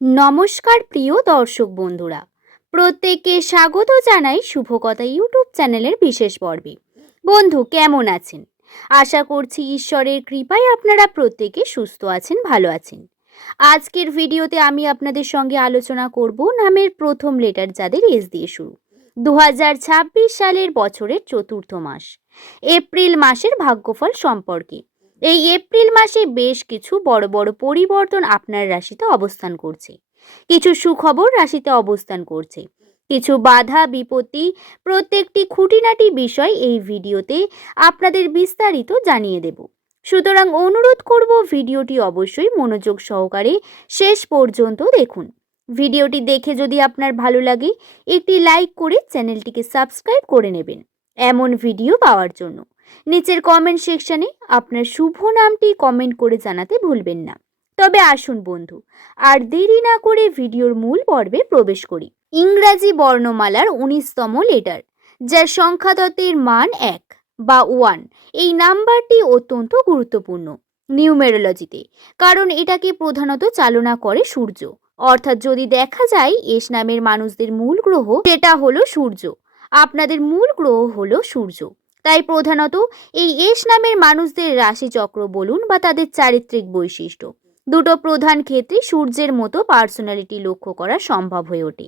নমস্কার প্রিয় দর্শক বন্ধুরা, প্রত্যেককে স্বাগত জানাই শুভকথা ইউটিউব চ্যানেলের বিশেষ পর্বে। বন্ধু কেমন আছেন? আশা করছি ঈশ্বরের কৃপায় আপনারা প্রত্যেকে সুস্থ আছেন, ভালো আছেন। আজকের ভিডিওতে আমি আপনাদের সঙ্গে আলোচনা করব নামের প্রথম লেটার যাদের এস দিয়ে শুরু। 2026 সালের বছরের চতুর্থ মাস, এপ্রিল মাসের ভাগ্যফল সম্পর্কে। এই এপ্রিল মাসে বেশ কিছু বড় বড় পরিবর্তন আপনার রাশিতে অবস্থান করছে। কিছু সুখবর রাশিতে অবস্থান করছে, কিছু বাধা বিপত্তি, প্রত্যেকটি খুঁটিনাটি বিষয় এই ভিডিওতে আপনাদের বিস্তারিত জানিয়ে দেব। সুতরাং অনুরোধ করব ভিডিওটি অবশ্যই মনোযোগ সহকারে শেষ পর্যন্ত দেখুন। ভিডিওটি দেখে যদি আপনার ভালো লাগে একটি লাইক করে চ্যানেলটিকে সাবস্ক্রাইব করে নেবেন এমন ভিডিও পাওয়ার জন্য। নিচের কমেন্ট সেকশনে আপনার শুভ নামটি কমেন্ট করে জানাতে ভুলবেন না। তবে আসুন বন্ধু, আর দেরি না করে ভিডিওর মূল পর্বে প্রবেশ করি। ইংরাজি বর্ণমালার 19তম লেটার, যার সংখ্যাতত্ত্বের মান 1 বা 1, এই নাম্বারটি অত্যন্ত গুরুত্বপূর্ণ নিউমেরোলজিতে, কারণ এটাকে প্রধানত চালনা করে সূর্য। অর্থাৎ যদি দেখা যায় এস নামের মানুষদের মূল গ্রহ সেটা হলো সূর্য, আপনাদের মূল গ্রহ হলো সূর্য। তাই প্রধানত এই এস নামের মানুষদের রাশিচক্র বলুন বা তাদের চারিত্রিক বৈশিষ্ট্য, দুটো প্রধান ক্ষেত্রে সূর্যের মতো পার্সোনালিটি লক্ষ্য করা সম্ভব হয়ে ওঠে।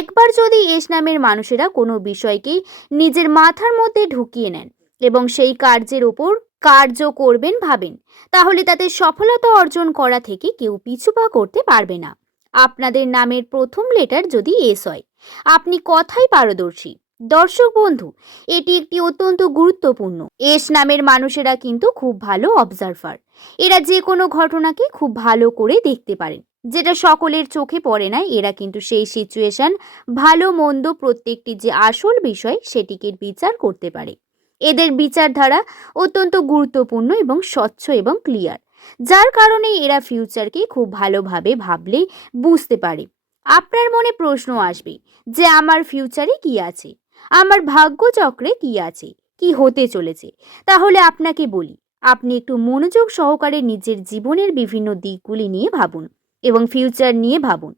একবার যদি এস নামের মানুষেরা কোনো বিষয়কে নিজের মাথার মধ্যে ঢুকিয়ে নেন এবং সেই কার্যের ওপর কার্য করবেন ভাবেন, তাহলে তাতে সফলতা অর্জন করা থেকে কেউ পিছুপা করতে পারবে না। আপনাদের নামের প্রথম লেটার যদি এস হয়, আপনি কথায় পারদর্শী। দর্শক বন্ধু, এটি একটি অত্যন্ত গুরুত্বপূর্ণ। এস নামের মানুষেরা কিন্তু খুব ভালো অবজারভার। এরা যে কোনো ঘটনাকে খুব ভালো করে দেখতে পারেন, যেটা সকলের চোখে পড়ে না। এরা কিন্তু সেই সিচুয়েশন, ভালো মন্দ প্রত্যেকটি যে আসল বিষয় সেটিকে বিচার করতে পারে। এদের বিচারধারা অত্যন্ত গুরুত্বপূর্ণ এবং স্বচ্ছ এবং ক্লিয়ার, যার কারণে এরা ফিউচারকে খুব ভালোভাবে ভাবলে বুঝতে পারে। আপনার মনে প্রশ্ন আসবে যে আমার ফিউচারে কি আছে, আমার ভাগ্যচক্রে কি আছে, কি হতে চলেছে। তাহলে আপনাকে বলি, আপনি একটু মনোযোগ সহকারে নিজের জীবনের বিভিন্ন দিকগুলি নিয়ে ভাবুন এবং ফিউচার নিয়ে ভাবুন।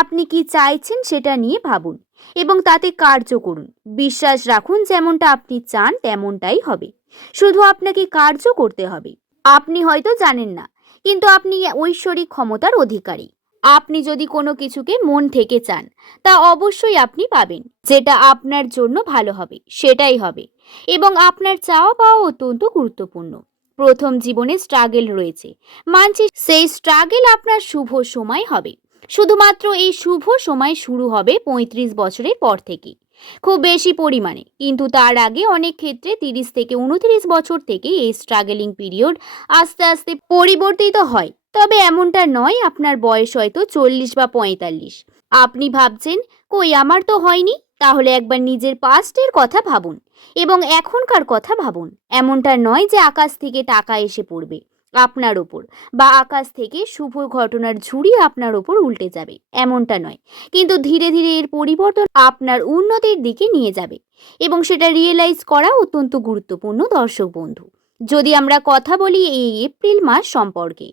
আপনি কি চাইছেন সেটা নিয়ে ভাবুন এবং তাতে কার্য করুন। বিশ্বাস রাখুন, যেমনটা আপনি চান তেমনটাই হবে। শুধু আপনাকে কার্য করতে হবে। আপনি হয়তো জানেন না, কিন্তু আপনি ঐশ্বরিক ক্ষমতার অধিকারী। আপনি যদি কোনো কিছুকে মন থেকে চান, তা অবশ্যই আপনি পাবেন। যেটা আপনার জন্য ভালো হবে সেটাই হবে, এবং আপনার চাওয়া পাওয়া অত্যন্ত গুরুত্বপূর্ণ। প্রথম জীবনে স্ট্রাগল রয়েছে, মানছি, সেই স্ট্রাগল আপনার শুভ সময় হবে। শুধুমাত্র এই শুভ সময় শুরু হবে 35 বছরের পর থেকে, খুব বেশি পরিমাণে। কিন্তু তার আগে অনেক ক্ষেত্রে 30 থেকে 29 বছর থেকে এই স্ট্রাগলিং পিরিয়ড আস্তে আস্তে পরিবর্তিত হয়। তবে এমনটা নয় আপনার বয়স হয়তো 40 বা 45। আপনি ভাবছেন কই আমার তো হয়নি, তাহলে একবার নিজের পাস্টের কথা ভাবুন এবং এখনকার কথা ভাবুন। এমনটা নয় যে আকাশ থেকে টাকা এসে পড়বে আপনার ওপর, বা আকাশ থেকে শুভ ঘটনার ঝুড়ি আপনার ওপর উল্টে যাবে, এমনটা নয়। কিন্তু ধীরে ধীরে এর পরিবর্তন আপনার উন্নতির দিকে নিয়ে যাবে, এবং সেটা রিয়েলাইজ করা অত্যন্ত গুরুত্বপূর্ণ। দর্শক বন্ধু, যদি আমরা কথা বলি এই এপ্রিল মাস সম্পর্কে,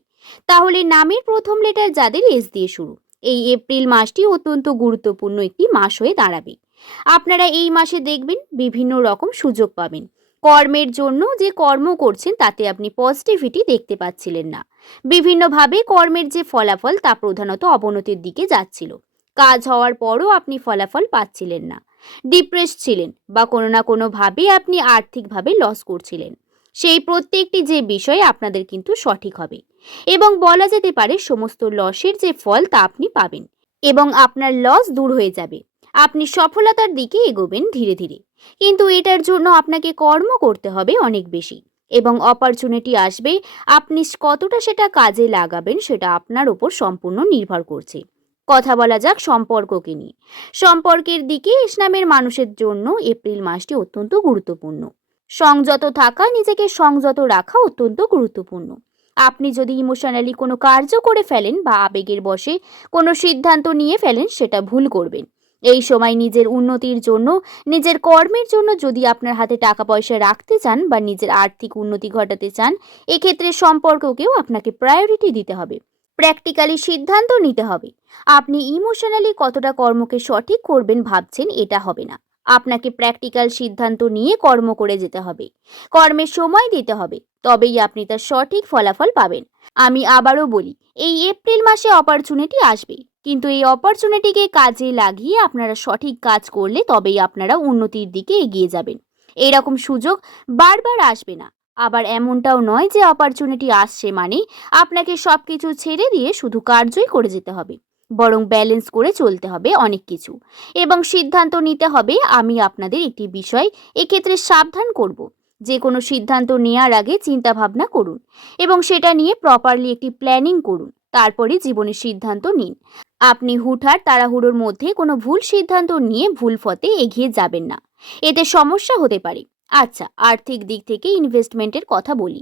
তাহলে নামের প্রথম লেটার যাদের এস দিয়ে শুরু, এই এপ্রিল মাসটি অত্যন্ত গুরুত্বপূর্ণ একটি মাস হয়ে দাঁড়াবে। আপনারা এই মাসে দেখবেন বিভিন্ন রকম সুযোগ পাবেন। কর্মের জন্য যে কর্ম করছেন তাতে আপনি পজিটিভিটি দেখতে পাচ্ছিলেন না। বিভিন্নভাবে কর্মের যে ফলাফল তা প্রধানত অবনতির দিকে যাচ্ছিল। কাজ হওয়ার পরও আপনি ফলাফল পাচ্ছিলেন না, ডিপ্রেস ছিলেন, বা কোনো না কোনোভাবে আপনি আর্থিকভাবে লস করছিলেন। সেই প্রত্যেকটি যে বিষয় আপনাদের কিন্তু সঠিক হবে, এবং বলা যেতে পারে সমস্ত লসের যে ফল তা আপনি পাবেন, এবং আপনার লস দূর হয়ে যাবে। আপনি সফলতার দিকে এগোবেন ধীরে ধীরে। কিন্তু এটার জন্য আপনাকে কর্ম করতে হবে অনেক বেশি, এবং অপরচুনিটি আসবে। আপনি কতটা সেটা কাজে লাগাবেন সেটা আপনার উপর সম্পূর্ণ নির্ভর করছে। কথা বলা যাক সম্পর্ককে নিয়ে। সম্পর্কের দিকে ইসলামের মানুষের জন্য এপ্রিল মাসটি অত্যন্ত গুরুত্বপূর্ণ। সংযত থাকা, নিজেকে সংযত রাখা অত্যন্ত গুরুত্বপূর্ণ। আপনি যদি ইমোশনালি কোনো কার্য করে ফেলেন বা আবেগের বশে কোনো সিদ্ধান্ত নিয়ে ফেলেন, সেটা ভুল করবেন। এই সময় নিজের উন্নতির জন্য, নিজের কর্মের জন্য যদি আপনার হাতে টাকা পয়সা রাখতে চান বা নিজের আর্থিক উন্নতি ঘটাতে চান, এক্ষেত্রে সম্পর্ককেও আপনাকে প্রায়োরিটি দিতে হবে। প্র্যাকটিক্যালি সিদ্ধান্ত নিতে হবে। আপনি ইমোশনালি কতটা কর্মকে সঠিক করবেন ভাবছেন, এটা হবে না। আপনাকে প্র্যাকটিক্যাল সিদ্ধান্ত নিয়ে কর্ম করে যেতে হবে। কর্মের সময় দিতে হবে, তবেই আপনি তার সঠিক ফলাফল পাবেন। আমি আবারও বলি, এই এপ্রিল মাসে অপরচুনিটি আসবে, কিন্তু এই অপরচুনিটিকে কাজে লাগিয়ে আপনারা সঠিক কাজ করলে তবেই আপনারা উন্নতির দিকে এগিয়ে যাবেন। এইরকম সুযোগ বারবার আসবে না। আবার এমনটাও নয় যে অপরচুনিটি আসছে মানে আপনাকে সবকিছু ছেড়ে দিয়ে শুধু কার্যই করে যেতে হবে। বরং ব্যালেন্স করে চলতে হবে অনেক কিছু, এবং সিদ্ধান্ত নিতে হবে। আমি আপনাদের একটি বিষয় এক্ষেত্রে সাবধান করব, যে কোনো সিদ্ধান্ত নেওয়ার আগে চিন্তা ভাবনা করুন এবং সেটা নিয়ে প্রপারলি একটি প্ল্যানিং করুন, তারপরে জীবনের সিদ্ধান্ত নিন। আপনি হুটহাট তাড়াহুড়োর মধ্যে কোনো ভুল সিদ্ধান্ত নিয়ে ভুল পথে এগিয়ে যাবেন না, এতে সমস্যা হতে পারে। আচ্ছা, আর্থিক দিক থেকে ইনভেস্টমেন্টের কথা বলি।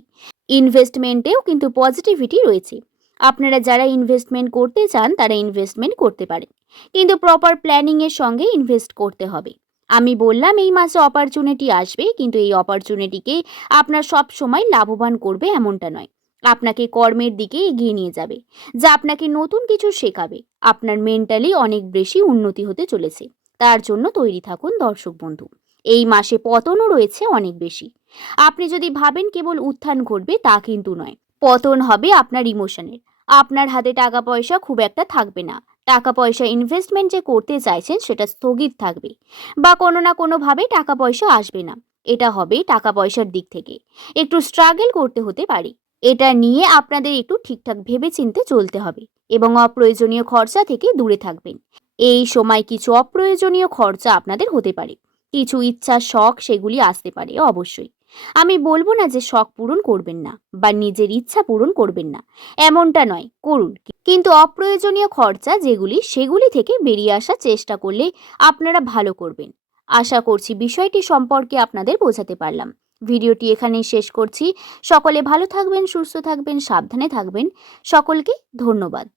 ইনভেস্টমেন্টেও কিন্তু পজিটিভিটি রয়েছে। আপনারা যারা ইনভেস্টমেন্ট করতে চান তারা ইনভেস্টমেন্ট করতে পারেন, কিন্তু প্রপার প্ল্যানিংয়ের সঙ্গে ইনভেস্ট করতে হবে। আমি বললাম এই মাসে অপরচুনিটি আসবে, কিন্তু এই অপরচুনিটিকে আপনার সব সময় লাভবান করবে এমনটা নয়। আপনাকে কর্মের দিকে এগিয়ে নিয়ে যাবে, যা আপনাকে নতুন কিছু শেখাবে। আপনার মেন্টালি অনেক বেশি উন্নতি হতে চলেছে। তার জন্য তৈরি থাকুন দর্শক বন্ধু। এই মাসে পতনও রয়েছে অনেক বেশি। আপনি যদি ভাবেন কেবল উত্থান ঘটবে, তা কিন্তু নয়। পতন হবে আপনার ইমোশনের। আপনার হাতে টাকা পয়সা খুব একটা থাকবে না। টাকা পয়সা ইনভেস্টমেন্ট যে করতে চাইছেন সেটা স্থগিত থাকবে, বা কোনো না কোনোভাবে টাকা পয়সা আসবে না। এটা হবে টাকা পয়সার দিক থেকে একটু স্ট্রাগল করতে হতে পারে। এটা নিয়ে আপনাদের একটু ঠিকঠাক ভেবে চিন্তে চলতে হবে এবং অপ্রয়োজনীয় খরচা থেকে দূরে থাকবেন। এই সময় কিছু অপ্রয়োজনীয় খরচা আপনাদের হতে পারে, কিছু ইচ্ছা শখ সেগুলি আসতে পারে অবশ্যই। আমি বলবো না যে শখ পূরণ করবেন না বা নিজের ইচ্ছা পূরণ করবেন না, এমনটা নয়, করুন। কিন্তু অপ্রয়োজনীয় খরচা যেগুলি সেগুলি থেকে বেরিয়ে আসার চেষ্টা করলে আপনারা ভালো করবেন। আশা করছি বিষয়টি সম্পর্কে আপনাদের বোঝাতে পারলাম। ভিডিওটি এখানেই শেষ করছি। সকলে ভালো থাকবেন, সুস্থ থাকবেন, সাবধানে থাকবেন। সকলকে ধন্যবাদ।